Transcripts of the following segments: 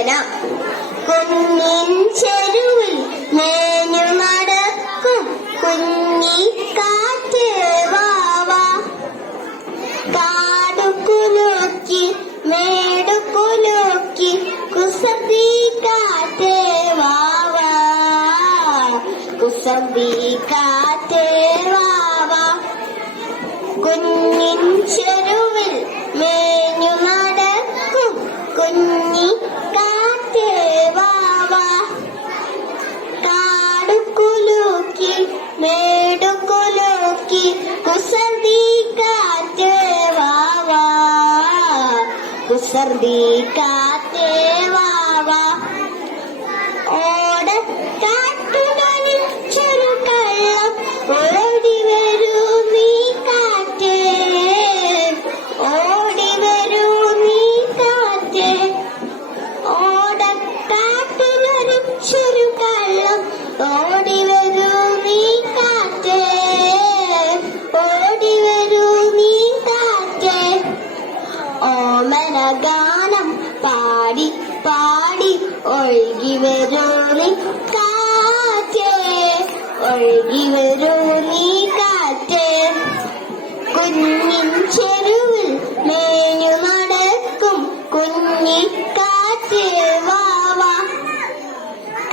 വന്ദന. കുന്നിൻ ചെരുവിൽ മേഞ്ഞു നടക്കും കുഞ്ഞിക്കാറ്റ് വാവാ. കാടുകുലുക്കി മേടുകുലുക്കി കുസൃതി കാറ്റ് വാവാ. കുസൃതി കാറ്റ് വാവാ. കുഞ്ഞിൻ ചെരുവിൽ മേഞ്ഞു നടക്കും കുഞ്ഞിക്കാറ്റ് വാവാ. കാടുകുലുക്കി മേടുകുലുക്കി കുസൃതി കാറ്റ് വാവാ. കുസൃതി കാറ്റ് വാവാ. ഓടക്കാറ്റുകളിച്ചൊരു കള്ളം ഓടി വരൂ നീ കാറ്റ്. ഓടി വരൂ നീ കാറ്റ്. ഓടക്കാറ്റുകളിച്ചൊരു കള്ളം ഓടി വരൂ നീ കാറ്റ്. ഓടി വരൂ നീ കാറ്റ്. ഓമന ഗാനം പാടി പാടി ഒഴുകി വരൂ നീ കാറ്റ്. ഒഴുകി വരൂ നീ കാറ്റ്. കുഞ്ഞിൻ ചെരുവിൽ മേഞ്ഞു നടക്കും കുഞ്ഞിക്കാറ്റ് വാവാ.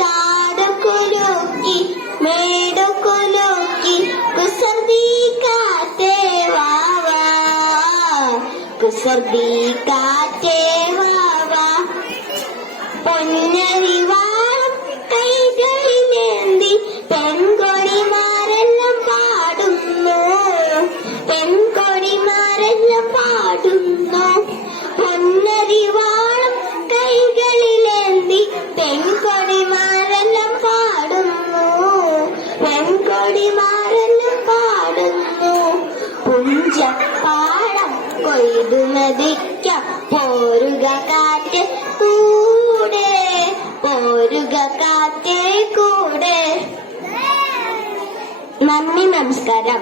കാടുകുലുക്കി മേടുകുലുക്കി കുസൃതി കാറ്റ് വാവാ. കുസൃതി കാറ്റ് വാവാ. പൊന്നരിവാളം കൈകളിലേന്തി പെൺകൊടിമാരെല്ലാം പാടുന്നു. പെൺകൊടിമാരെല്ലാം പാടുന്നു. പൊന്നരിവാളം കൈകളിലേന്തി പെൺകൊടിമാരെല്ലാം പാടുന്നു. പെൺകൊടിമാരെല്ലാം പാടുന്നു. പുഞ്ചപ്പാടം കൊയ്തു നദിക്കാം പോരുക കാറ്റ് കൂടെ. പോരുക കാറ്റ് കൂടെ. നന്ദി, നമസ്കാരം.